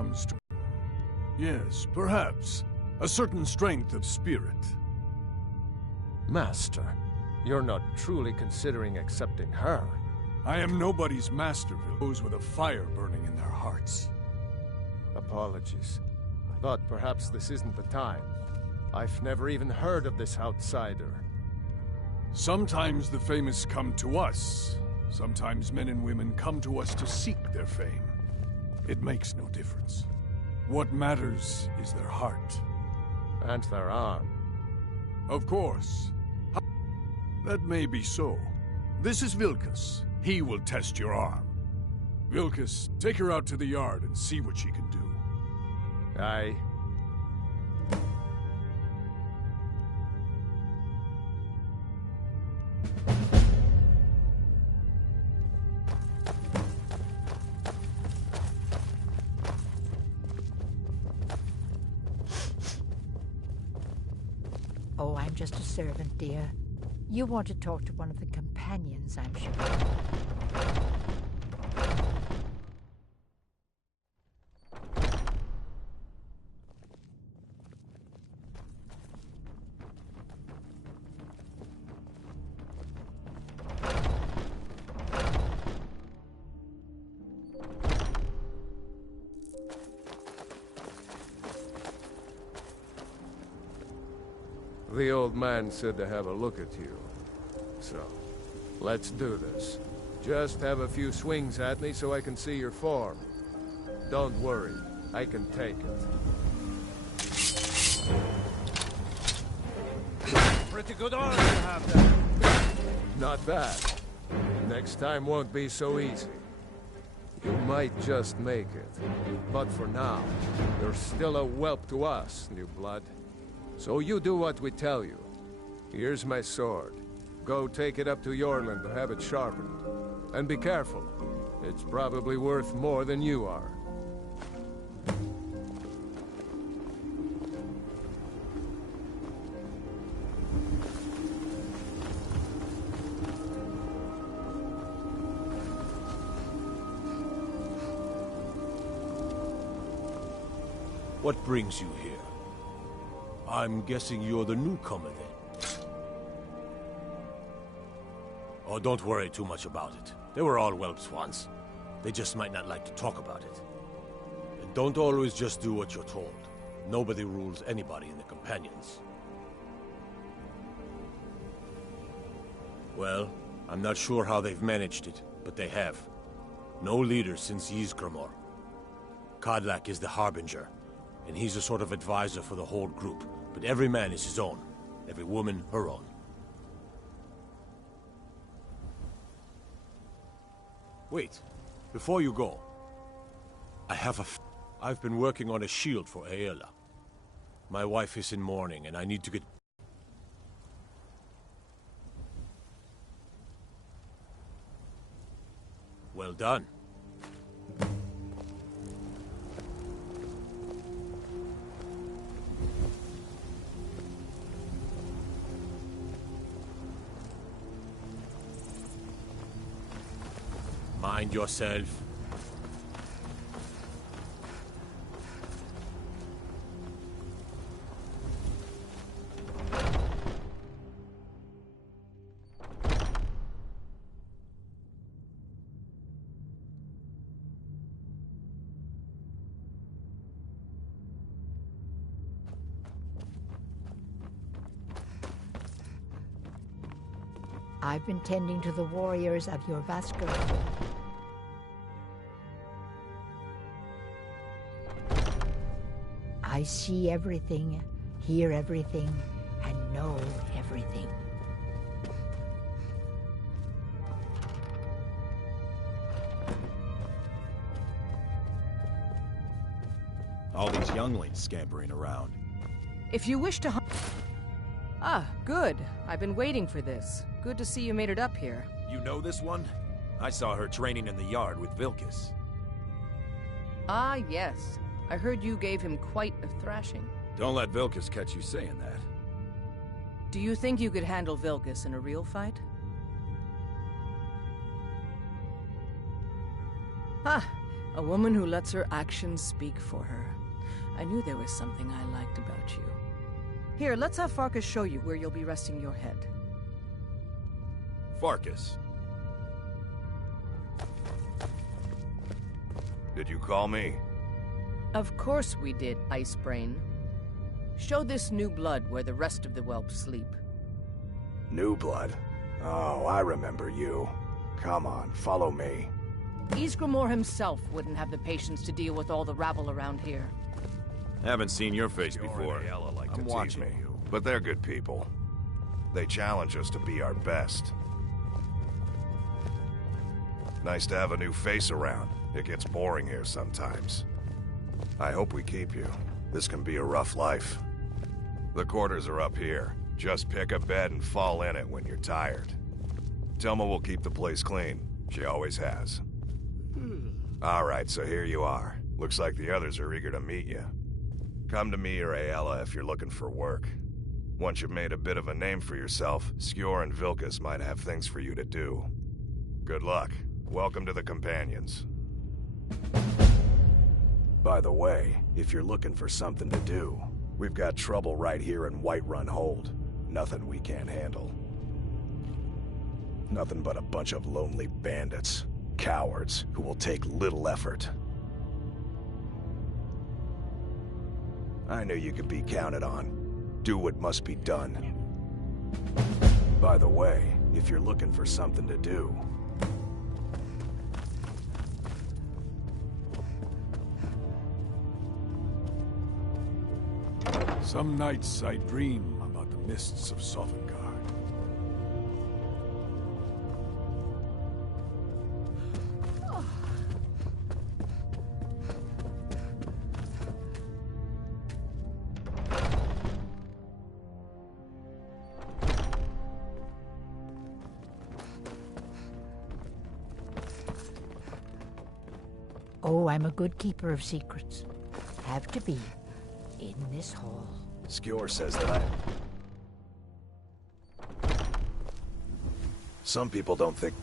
comes to... Yes, perhaps. A certain strength of spirit. Master, you're not truly considering accepting her. I am nobody's master, those with a fire burning in their hearts. Apologies. Thought perhaps this isn't the time. I've never even heard of this outsider. Sometimes the famous come to us. Sometimes men and women come to us to seek their fame. It makes no difference. What matters is their heart. And their arm. Of course. That may be so. This is Vilkas. He will test your arm. Vilkas, take her out to the yard and see what she can do. Aye. Oh, I'm just a servant, dear. You want to talk to one of the companions, I'm sure. The old man said to have a look at you. So, let's do this. Just have a few swings at me so I can see your form. Don't worry, I can take it. Pretty good arm you have there. Not bad. Next time won't be so easy. You might just make it. But for now, you're still a whelp to us, new blood. So you do what we tell you. Here's my sword. Go take it up to Yorland to have it sharpened. And be careful. It's probably worth more than you are. What brings you here? I'm guessing you're the newcomer then. Oh, don't worry too much about it. They were all whelps once. They just might not like to talk about it. And don't always just do what you're told. Nobody rules anybody in the Companions. Well, I'm not sure how they've managed it, but they have. No leader since Ysgramor. Kodlak is the Harbinger, and he's a sort of advisor for the whole group. But every man is his own. Every woman, her own. Wait, before you go, I've been working on a shield for Aela. My wife is in mourning, and I need to get... Well done. Mind yourself. I've been tending to the warriors of your Vasco. I see everything, hear everything, and know everything. All these younglings scampering around. If you wish to hunt... Ah, good. I've been waiting for this. Good to see you made it up here. You know this one? I saw her training in the yard with Vilkas. Ah, yes. I heard you gave him quite a thrashing. Don't let Vilkas catch you saying that. Do you think you could handle Vilkas in a real fight? Ah, A woman who lets her actions speak for her. I knew there was something I liked about you. Here, let's have Farkas show you where you'll be resting your head. Farkas. Did you call me? Of course we did, Ice Brain. Show this new blood where the rest of the whelps sleep. New blood? Oh, I remember you. Come on, follow me. Ysgramor himself wouldn't have the patience to deal with all the rabble around here. Haven't seen your face before. I'm watching you, but they're good people. They challenge us to be our best. Nice to have a new face around. It gets boring here sometimes. I hope we keep you. This can be a rough life. The quarters are up here. Just pick a bed and fall in it when you're tired. Telma will keep the place clean. She always has. All right, so here you are. Looks like the others are eager to meet you. Come to me or Ayala if you're looking for work. Once you've made a bit of a name for yourself, Skjor and Vilkas might have things for you to do. Good luck. Welcome to the Companions. By the way, if you're looking for something to do, we've got trouble right here in Whiterun Hold. Nothing we can't handle. Nothing but a bunch of lonely bandits. Cowards who will take little effort. I knew you could be counted on. Do what must be done. By the way, if you're looking for something to do... Some nights I dream about the mists of Sovngarde. Oh, I'm a good keeper of secrets. Have to be. In this hall. Skjor says that Some people don't think...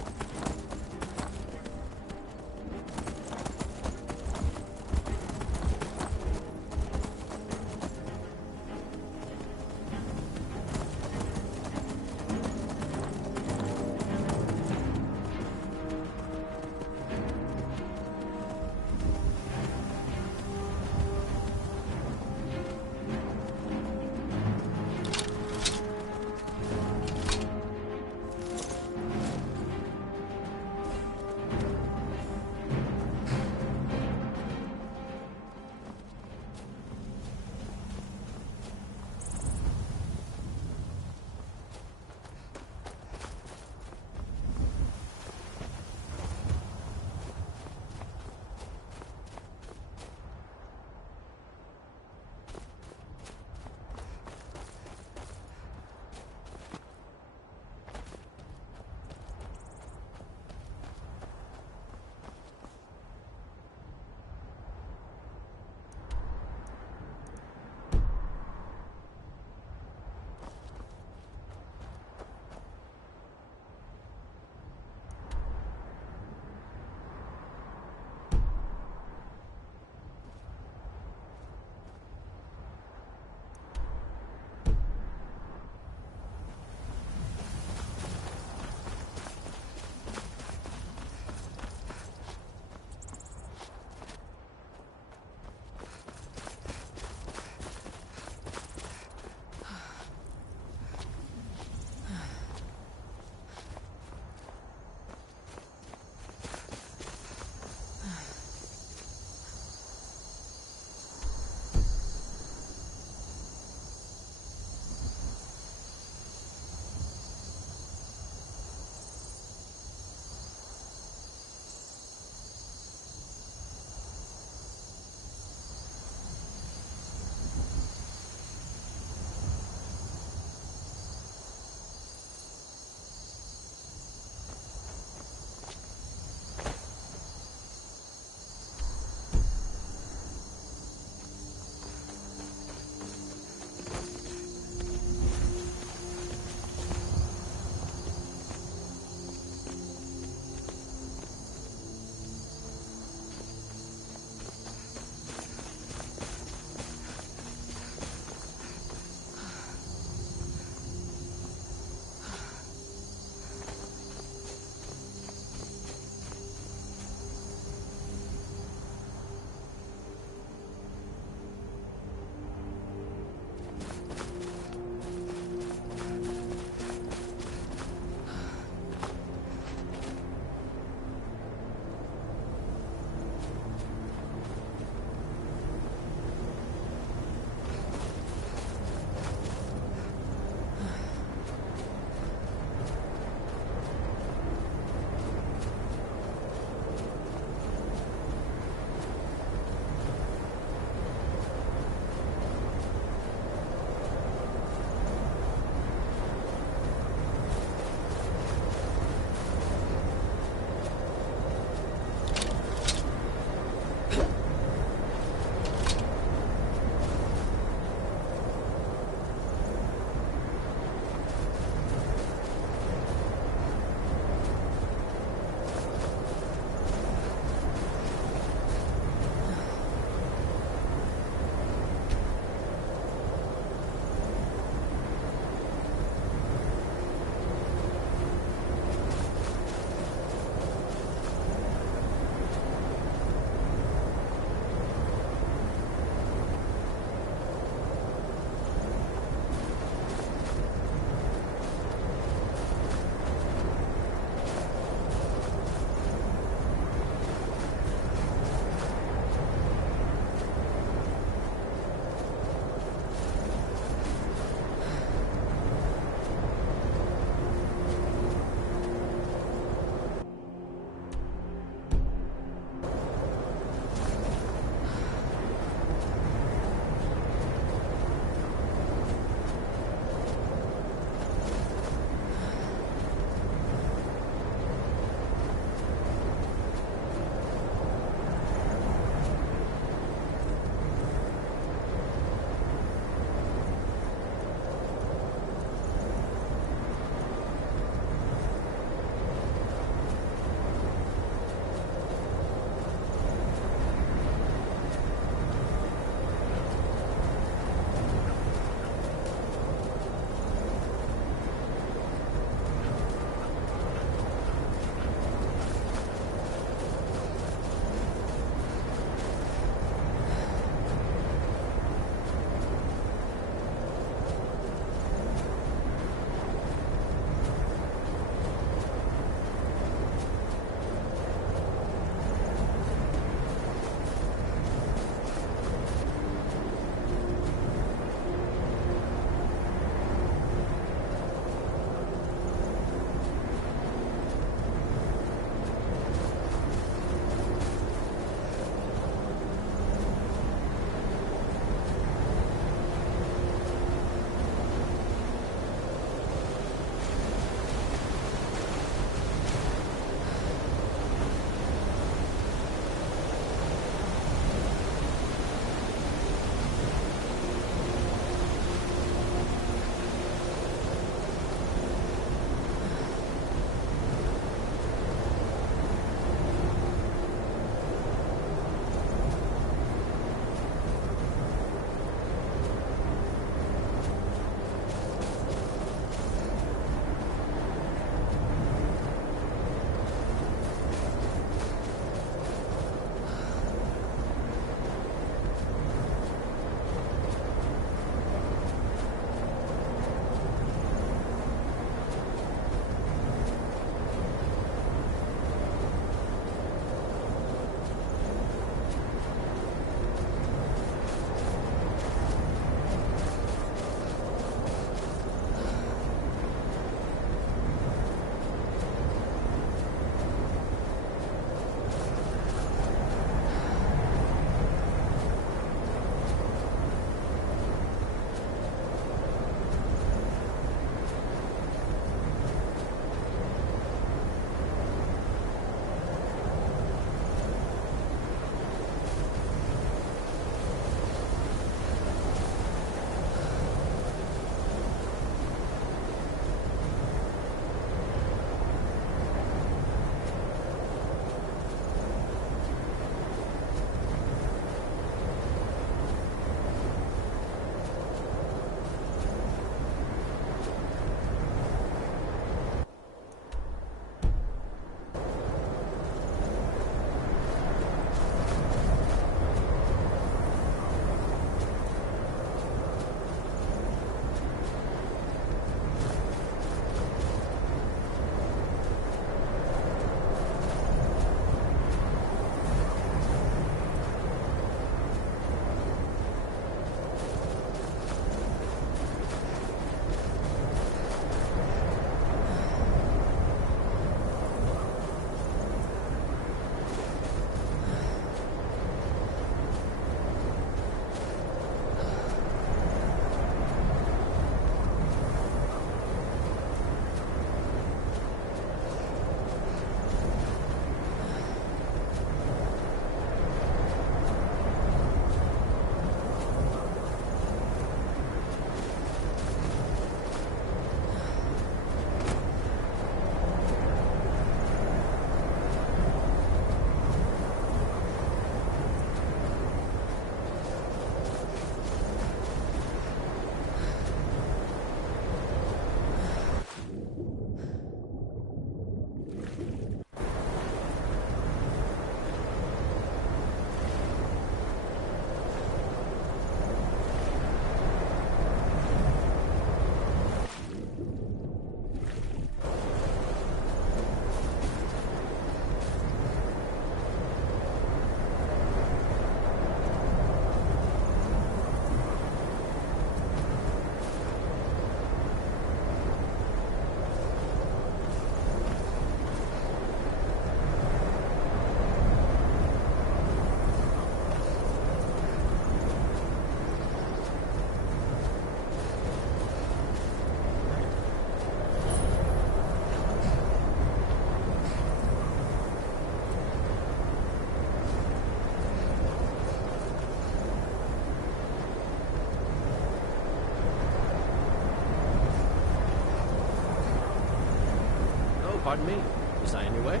Pardon me, is I in your way?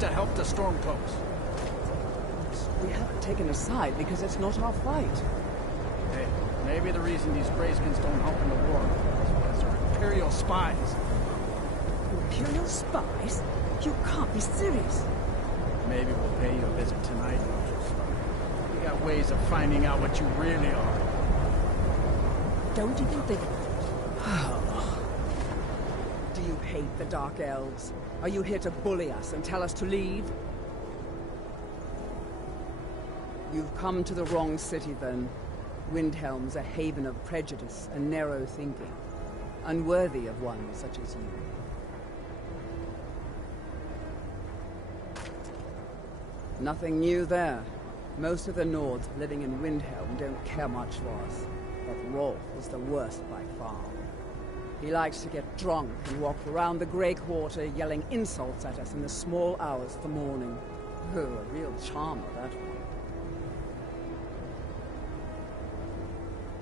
To help the Stormcloaks. We haven't taken a side because it's not our fight. Hey, maybe the reason these Greyskins don't help in the war is because they're Imperial spies. Imperial spies? You can't be serious. Maybe we'll pay you a visit tonight. We got ways of finding out what you really are. Don't even think... Do you hate the Dark Elves? Are you here to bully us and tell us to leave? You've come to the wrong city, then. Windhelm's a haven of prejudice and narrow thinking, unworthy of one such as you. Nothing new there. Most of the Nords living in Windhelm don't care much for us, but Rolf is the worst by far. He likes to get drunk and walk around the Grey Quarter yelling insults at us in the small hours of the morning. Oh, a real charmer, that one.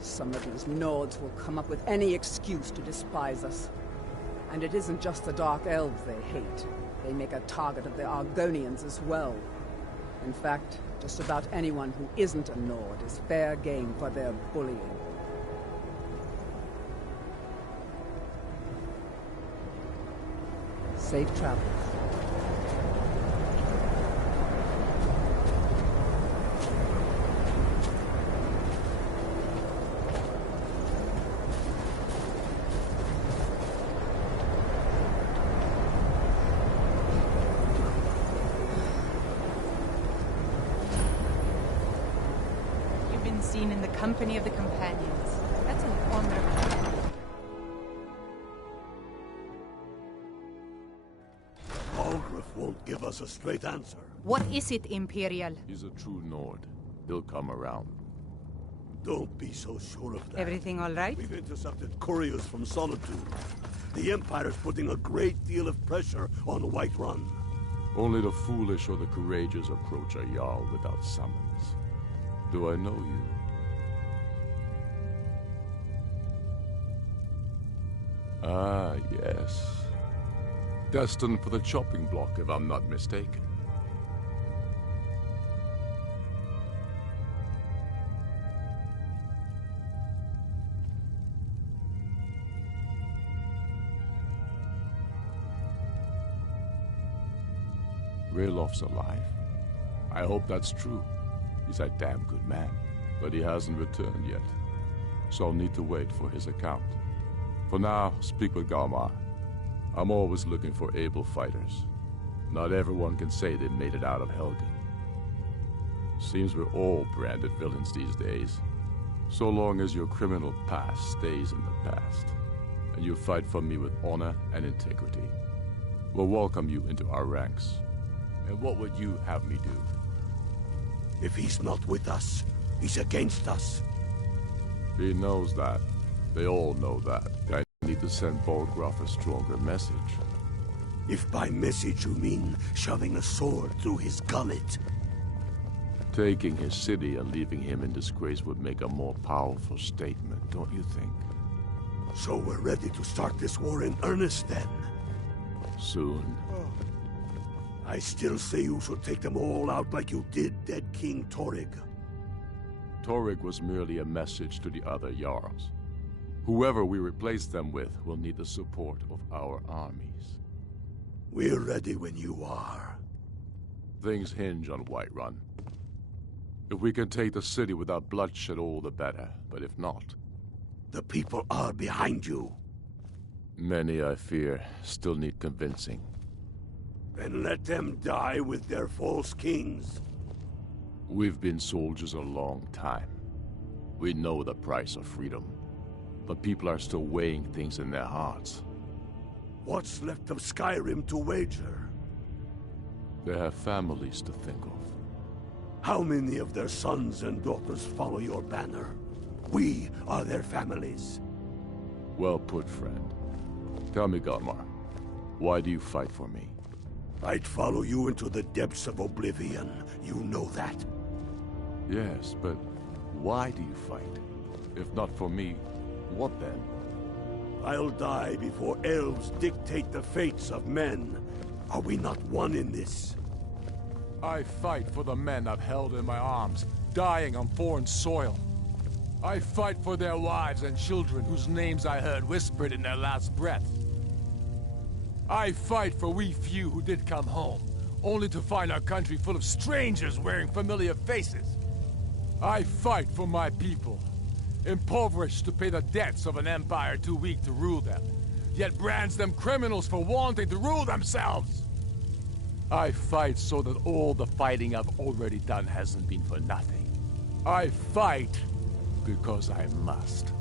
Some of these Nords will come up with any excuse to despise us. And it isn't just the Dark Elves they hate. They make a target of the Argonians as well. In fact, just about anyone who isn't a Nord is fair game for their bullying. Safe travels. You've been seen in the company of the companions. That's an honor. Won't give us a straight answer. What is it, Imperial? He's a true Nord. He'll come around. Don't be so sure of that. Everything all right? We've intercepted couriers from Solitude. The Empire's putting a great deal of pressure on Whiterun. Only the foolish or the courageous approach a Jarl without summons. Do I know you? Ah, yes. Destined for the chopping block, if I'm not mistaken. Raylof's alive. I hope that's true. He's a damn good man, but he hasn't returned yet. So I'll need to wait for his account. For now, speak with Galmar. I'm always looking for able fighters. Not everyone can say they made it out of Helgen. Seems we're all branded villains these days. So long as your criminal past stays in the past, and you fight for me with honor and integrity, we'll welcome you into our ranks. And what would you have me do? If he's not with us, he's against us. He knows that. They all know that. I need to send Bolgraf a stronger message. If by message you mean shoving a sword through his gullet. Taking his city and leaving him in disgrace would make a more powerful statement, don't you think? So we're ready to start this war in earnest then? Soon. I still say you should take them all out like you did dead King Torrig. Torrig was merely a message to the other Jarls. Whoever we replace them with will need the support of our armies. We're ready when you are. Things hinge on Whiterun. If we can take the city without bloodshed, all the better. But if not... The people are behind you. Many, I fear, still need convincing. Then let them die with their false kings. We've been soldiers a long time. We know the price of freedom. but people are still weighing things in their hearts. What's left of Skyrim to wager? They have families to think of. How many of their sons and daughters follow your banner? We are their families. Well put, friend. Tell me, Galmar, why do you fight for me? I'd follow you into the depths of oblivion. You know that. Yes, but why do you fight? If not for me, what then? I'll die before elves dictate the fates of men. Are we not one in this? I fight for the men I've held in my arms, dying on foreign soil. I fight for their wives and children whose names I heard whispered in their last breath. I fight for we few who did come home, only to find our country full of strangers wearing familiar faces. I fight for my people, impoverished to pay the debts of an empire too weak to rule them, yet brands them criminals for wanting to rule themselves. I fight so that all the fighting I've already done hasn't been for nothing. I fight because I must.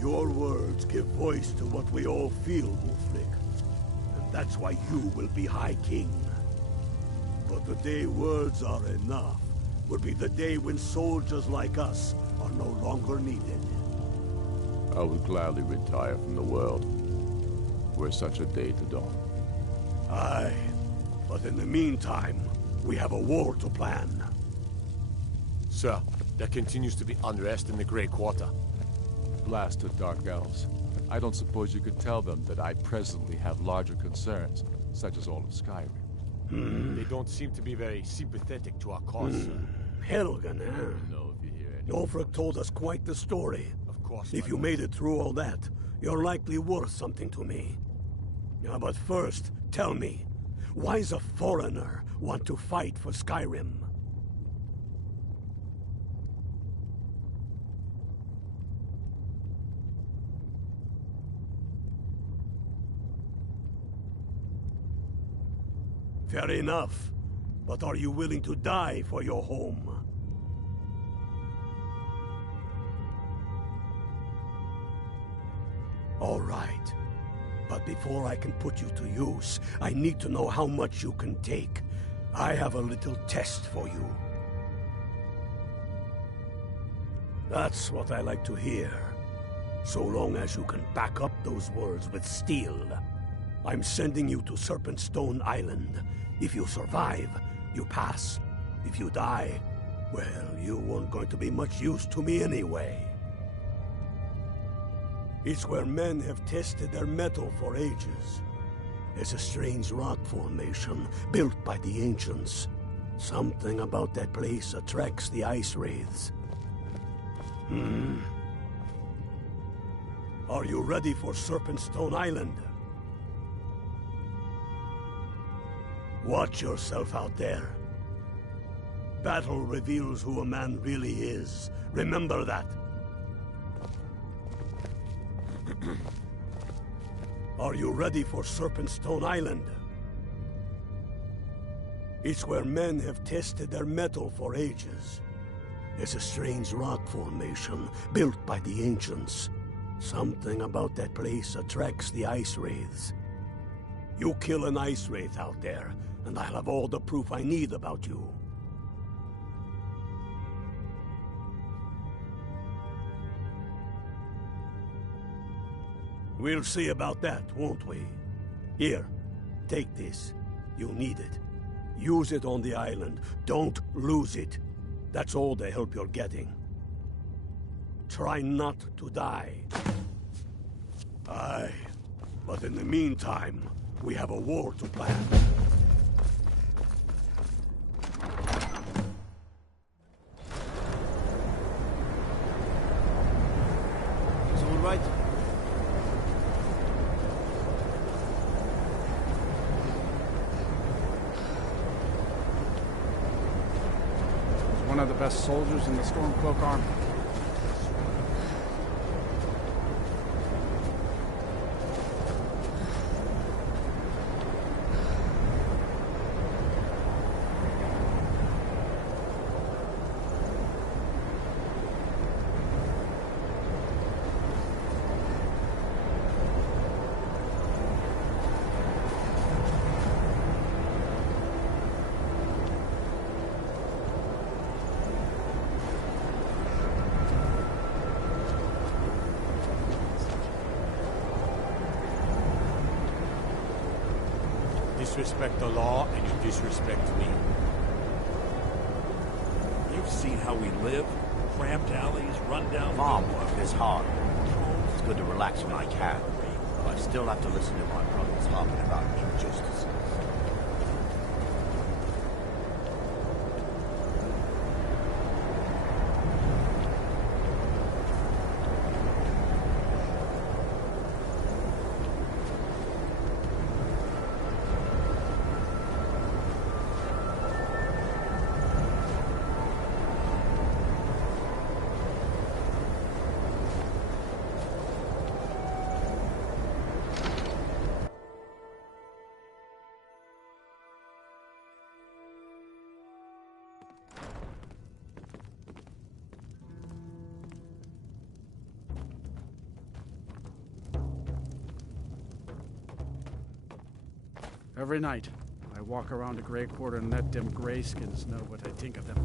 Your words give voice to what we all feel, Wolflick. And that's why you will be High King. But the day words are enough will be the day when soldiers like us are no longer needed. I would gladly retire from the world, were such a day to dawn. Aye, but in the meantime, we have a war to plan. Sir, there continues to be unrest in the Grey Quarter. Blasted Dark Elves. I don't suppose you could tell them that I presently have larger concerns, such as all of Skyrim. They don't seem to be very sympathetic to our cause, sir. Helgen, huh? No, if you hear any... Ulfric told us quite the story. Of course. If you made it through all that, you're likely worth something to me. Yeah, but first, tell me, why does a foreigner want to fight for Skyrim? Fair enough. But are you willing to die for your home? All right. But before I can put you to use, I need to know how much you can take. I have a little test for you. That's what I like to hear. So long as you can back up those words with steel. I'm sending you to Serpentstone Island. If you survive, you pass. If you die, well, you weren't going to be much use to me anyway. It's where men have tested their metal for ages. It's a strange rock formation built by the ancients. Something about that place attracts the ice wraiths. Are you ready for Serpentstone Island? Watch yourself out there. Battle reveals who a man really is. Remember that. Are you ready for Serpentstone Island? It's where men have tested their metal for ages. It's a strange rock formation built by the ancients. Something about that place attracts the ice wraiths. You kill an ice wraith out there, and I'll have all the proof I need about you. We'll see about that, won't we? Here, take this. You'll need it. Use it on the island. Don't lose it. That's all the help you're getting. Try not to die. Aye, but in the meantime, we have a war to plan. It's all right. He's one of the best soldiers in the Stormcloak army. disrespect the law, and you disrespect me. You've seen how we live. Cramped alleys, rundown... Farm work is hard. It's good to relax when I can, but I still have to listen to my brothers harping about injustice. Every night, I walk around the Grey Quarter and let them grayskins know what I think of them.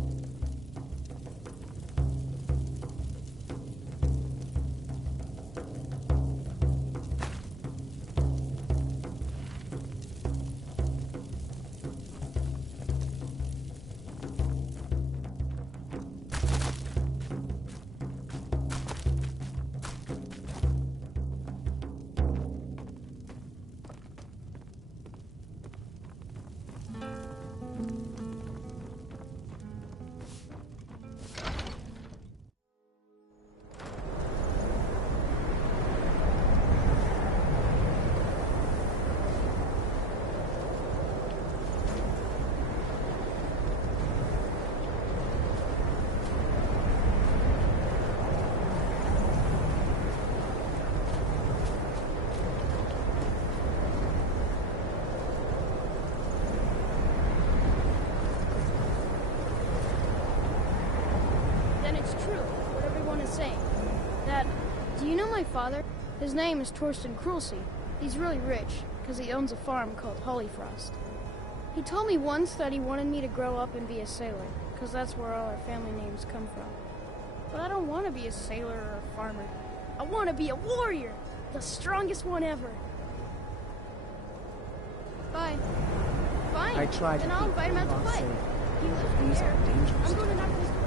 Do you know my father? His name is Torsten Krulsey. He's really rich, because he owns a farm called Hollyfrost. He told me once that he wanted me to grow up and be a sailor, because that's where all our family names come from. But I don't want to be a sailor or a farmer. I want to be a warrior! The strongest one ever! Bye. Fine. I tried then to I'll keep invite him out to Boss play. safe. He lives These there. are dangerous I'm going to knock on his door.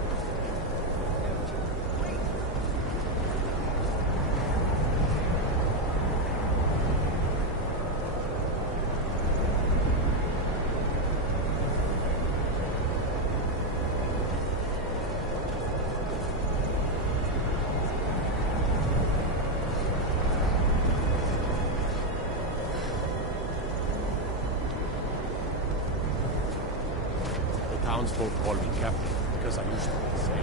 Townsfolk call me captain because I used to be a sailor.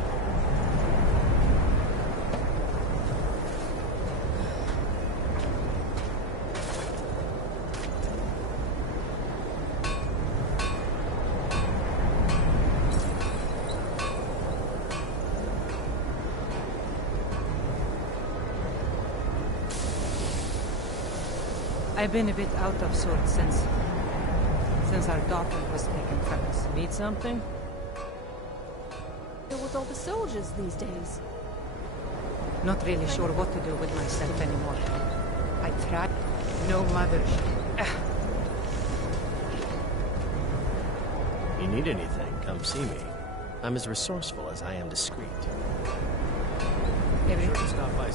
I've been a bit out of sorts since our daughter was taken from us. Need something? With all the soldiers these days. Not really sure what to do with myself anymore. I tried. No mother. You need anything, come see me. I'm as resourceful as I am discreet.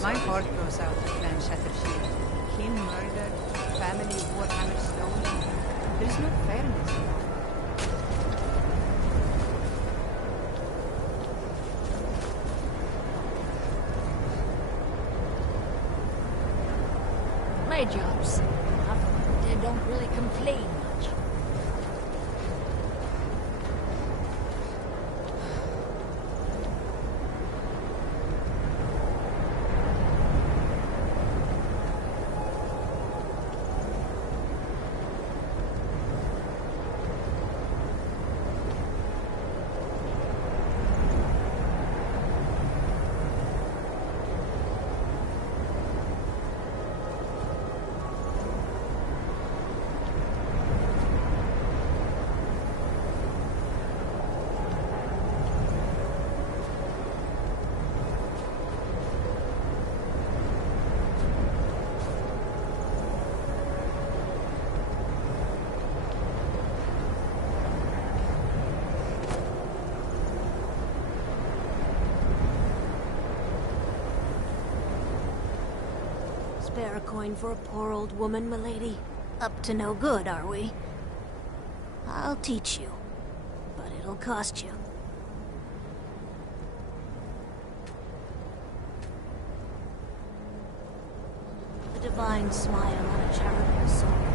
My heart goes out to Clan Shattershield. Kin murdered, family Warhammer stolen. There's no fairness. My job's simple enough. They don't really complain much. Spare a coin for a poor old woman, milady? Up to no good, are we? I'll teach you, but it'll cost you. The divine smile on a charitable soul.